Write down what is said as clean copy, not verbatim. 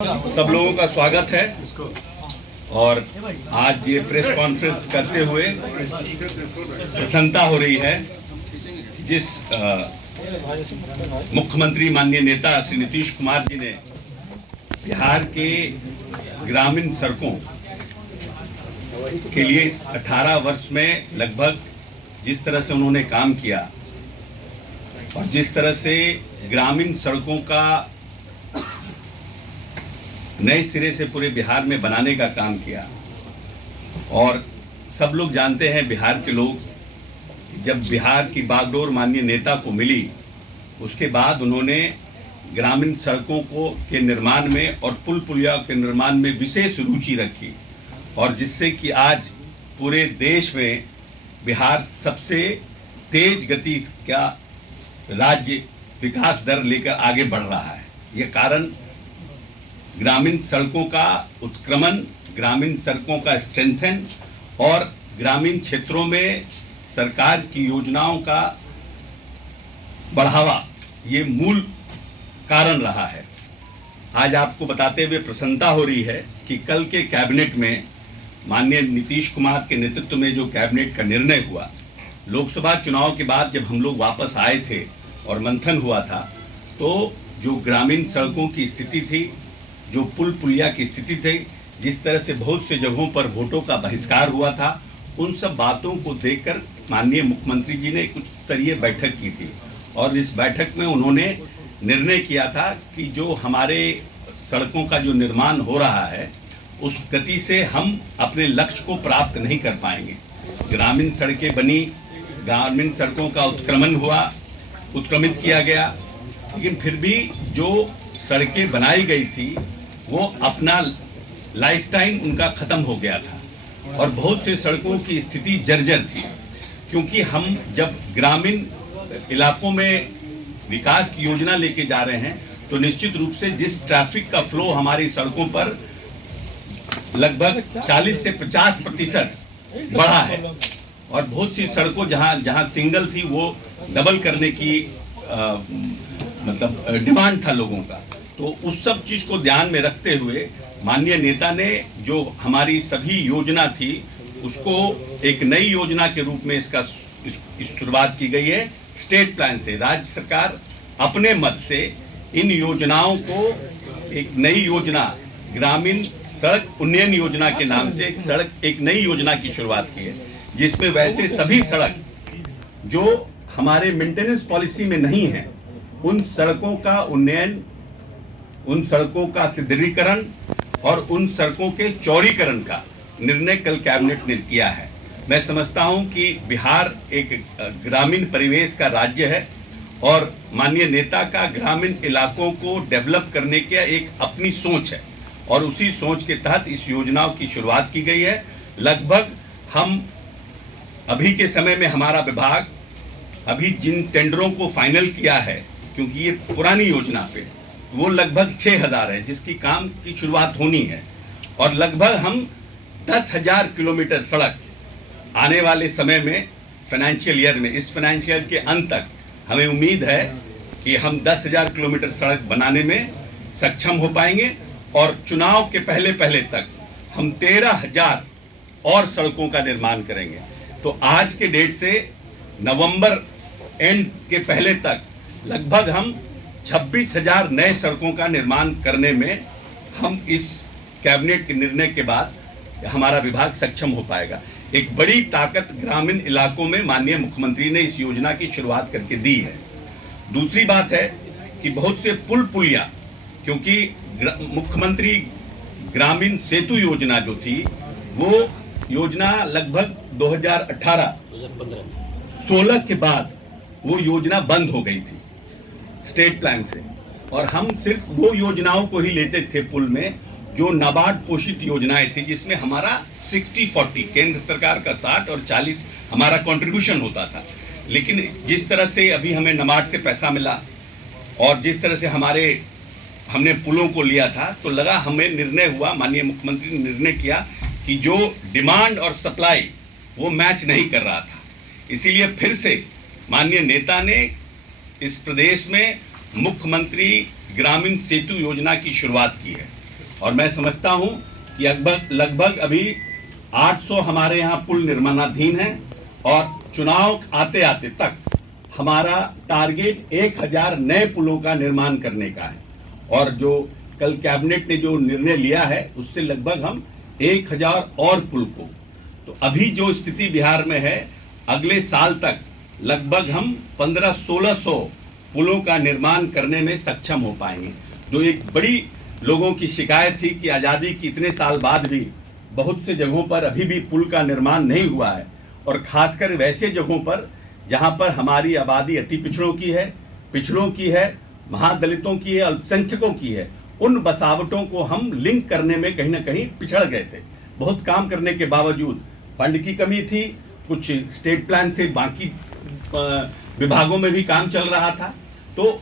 सब लोगों का स्वागत है और आज ये प्रेस कॉन्फ्रेंस करते हुए प्रसन्नता हो रही है जिस मुख्यमंत्री माननीय नेता श्री नीतीश कुमार जी ने बिहार के ग्रामीण सड़कों के लिए इस 18 वर्ष में लगभग जिस तरह से उन्होंने काम किया और जिस तरह से ग्रामीण सड़कों का नए सिरे से पूरे बिहार में बनाने का काम किया। और सब लोग जानते हैं, बिहार के लोग, जब बिहार की बागडोर माननीय नेता को मिली उसके बाद उन्होंने ग्रामीण सड़कों को के निर्माण में और पुल पुलिया के निर्माण में विशेष रुचि रखी और जिससे कि आज पूरे देश में बिहार सबसे तेज गति का राज्य विकास दर लेकर आगे बढ़ रहा है। ये कारण ग्रामीण सड़कों का उत्क्रमण, ग्रामीण सड़कों का स्ट्रेंथन और ग्रामीण क्षेत्रों में सरकार की योजनाओं का बढ़ावा, ये मूल कारण रहा है। आज आपको बताते हुए प्रसन्नता हो रही है कि कल के कैबिनेट में माननीय नीतीश कुमार के नेतृत्व में जो कैबिनेट का निर्णय हुआ, लोकसभा चुनाव के बाद जब हम लोग वापस आए थे और मंथन हुआ था, तो जो ग्रामीण सड़कों की स्थिति थी, जो पुल पुलिया की स्थिति थी, जिस तरह से बहुत से जगहों पर वोटों का बहिष्कार हुआ था, उन सब बातों को देखकर माननीय मुख्यमंत्री जी ने कुछ स्तरीय बैठक की थी और इस बैठक में उन्होंने निर्णय किया था कि जो हमारे सड़कों का जो निर्माण हो रहा है उस गति से हम अपने लक्ष्य को प्राप्त नहीं कर पाएंगे। ग्रामीण सड़कें बनी, ग्रामीण सड़कों का उत्क्रमित किया गया, लेकिन फिर भी जो सड़कें बनाई गई थी वो अपना लाइफ टाइम उनका ख़त्म हो गया था और बहुत से सड़कों की स्थिति जर्जर थी। क्योंकि हम जब ग्रामीण इलाकों में विकास की योजना लेके जा रहे हैं तो निश्चित रूप से जिस ट्रैफिक का फ्लो हमारी सड़कों पर लगभग 40 से 50% बढ़ा है और बहुत सी सड़कों जहां सिंगल थी वो डबल करने की डिमांड था लोगों का। तो उस सब चीज को ध्यान में रखते हुए माननीय नेता ने जो हमारी सभी योजना थी उसको एक नई योजना के रूप में इसका शुरुआत की गई है। स्टेट प्लान से राज्य सरकार अपने मत से इन योजनाओं को एक नई योजना, ग्रामीण सड़क उन्नयन योजना के नाम से एक नई योजना की शुरुआत की है, जिसमें वैसे सभी सड़क जो हमारे मेंटेनेंस पॉलिसी में नहीं है उन सड़कों का उन्नयन, उन सड़कों का सुदृढ़ीकरण और उन सड़कों के चौड़ीकरण का निर्णय कल कैबिनेट ने किया है। मैं समझता हूं कि बिहार एक ग्रामीण परिवेश का राज्य है और माननीय नेता का ग्रामीण इलाकों को डेवलप करने की एक अपनी सोच है और उसी सोच के तहत इस योजनाओं की शुरुआत की गई है। लगभग हम अभी के समय में हमारा विभाग अभी जिन टेंडरों को फाइनल किया है, क्योंकि ये पुरानी योजना पे, वो लगभग 6000 है जिसकी काम की शुरुआत होनी है और लगभग हम 10,000 किलोमीटर सड़क आने वाले समय में फाइनेंशियल ईयर में, इस फाइनेंशियल के अंत तक हमें उम्मीद है कि हम 10,000 किलोमीटर सड़क बनाने में सक्षम हो पाएंगे और चुनाव के पहले तक हम 13,000 और सड़कों का निर्माण करेंगे। तो आज के डेट से नवंबर एंड के पहले तक लगभग हम 26,000 नए सड़कों का निर्माण करने में हम इस कैबिनेट के निर्णय के बाद हमारा विभाग सक्षम हो पाएगा। एक बड़ी ताकत ग्रामीण इलाकों में माननीय मुख्यमंत्री ने इस योजना की शुरुआत करके दी है। दूसरी बात है कि बहुत से पुल पुलिया, क्योंकि मुख्यमंत्री ग्रामीण सेतु योजना जो थी वो योजना लगभग 2018-16 के बाद वो योजना बंद हो गई थी स्टेट प्लान से और हम सिर्फ वो योजनाओं को ही लेते थे पुल में जो नाबार्ड पोषित योजनाएं थी, जिसमें हमारा 60-40 केंद्र सरकार का 60 और 40 हमारा कंट्रीब्यूशन होता था। लेकिन जिस तरह से अभी हमें नाबार्ड से पैसा मिला और जिस तरह से हमने पुलों को लिया था, तो लगा हमें निर्णय हुआ, माननीय मुख्यमंत्री ने निर्णय किया कि जो डिमांड और सप्लाई वो मैच नहीं कर रहा था। इसीलिए फिर से माननीय नेता ने इस प्रदेश में मुख्यमंत्री ग्रामीण सेतु योजना की शुरुआत की है और मैं समझता हूं कि लगभग अभी 800 हमारे यहाँ पुल निर्माणाधीन हैं और चुनाव आते आते तक हमारा टारगेट 1000 नए पुलों का निर्माण करने का है। और जो कल कैबिनेट ने जो निर्णय लिया है उससे लगभग हम 1000 और पुल को, तो अभी जो स्थिति बिहार में है अगले साल तक लगभग हम 1500-1600 पुलों का निर्माण करने में सक्षम हो पाएंगे। जो एक बड़ी लोगों की शिकायत थी कि आज़ादी के इतने साल बाद भी बहुत से जगहों पर अभी भी पुल का निर्माण नहीं हुआ है, और खासकर वैसे जगहों पर जहां पर हमारी आबादी अति पिछड़ों की है, महादलितों की है, अल्पसंख्यकों की है, उन बसावटों को हम लिंक करने में कहीं ना कहीं पिछड़ गए थे। बहुत काम करने के बावजूद फंड की कमी थी, कुछ स्टेट प्लान से बाकी विभागों में भी काम चल रहा था। तो